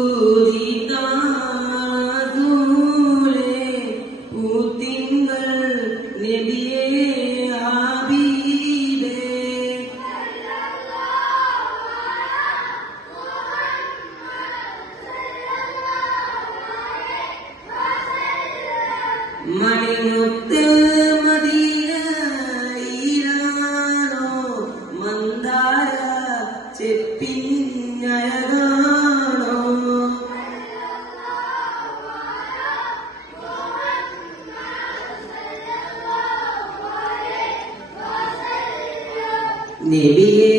Ooh. നിധിയെ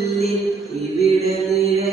ചൊല്ലി ഇവിടെ നിര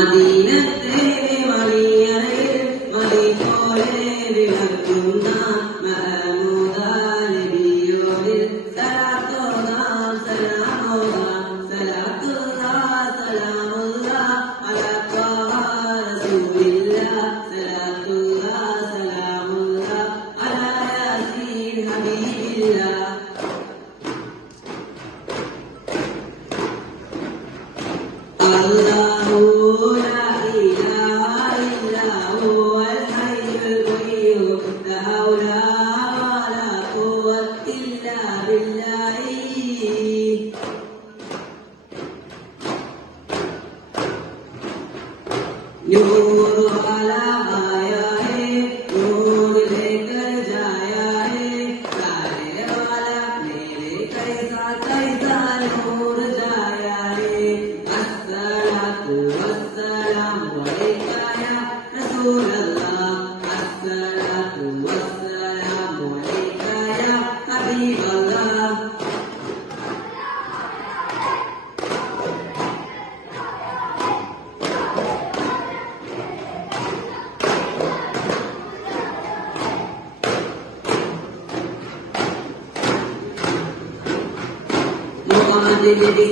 Madina മുഹമ്മദ് നബി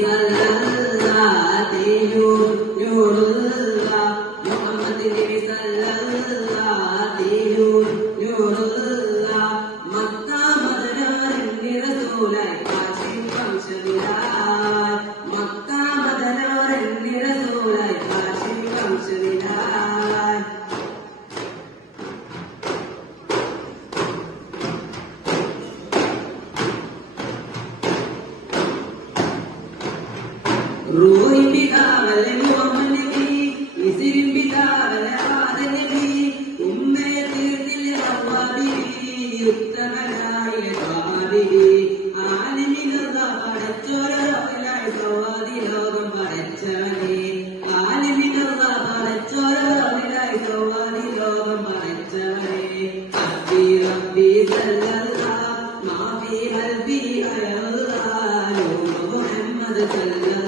സല്ലല്ലാഹു അലൈഹി روح بها ولم يؤمنك نسر بها ولعاد نبي ثم يقرد لأوابه يكتب داعي لصحابه عالم رضا പടച്ചോര സവാദി ലോകം പടച്ചവനെ ആലിമി റضا പടച്ചോര സവാദി ലോകം പടച്ചവനെ. റബ്ബി റബ്ബി സല്ലല്ലാ മാ ഫീ ഹൽബി അലല്ലാ മുഹമ്മദ് സല്ലല്ലാ.